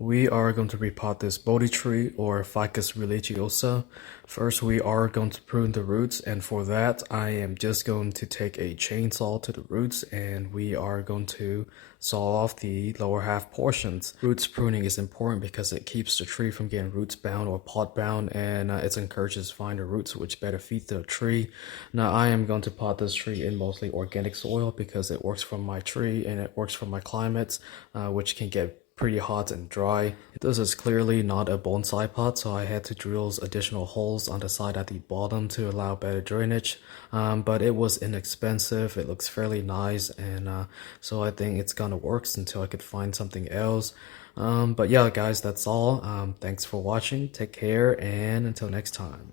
We are going to repot this Bodhi tree or Ficus religiosa. First, we are going to prune the roots, and for that, I am just going to take a chainsaw to the roots and we are going to saw off the lower half portions. Roots pruning is important because it keeps the tree from getting roots bound or pot bound, and it encourages finer roots which better feed the tree. Now, I am going to pot this tree in mostly organic soil because it works for my tree and it works for my climates, which can get pretty hot and dry. This is clearly not a bonsai pot, so I had to drill additional holes on the side at the bottom to allow better drainage. But it was inexpensive, it looks fairly nice, and so I think it's gonna work until I could find something else. But yeah, guys, that's all. Thanks for watching, take care, and until next time.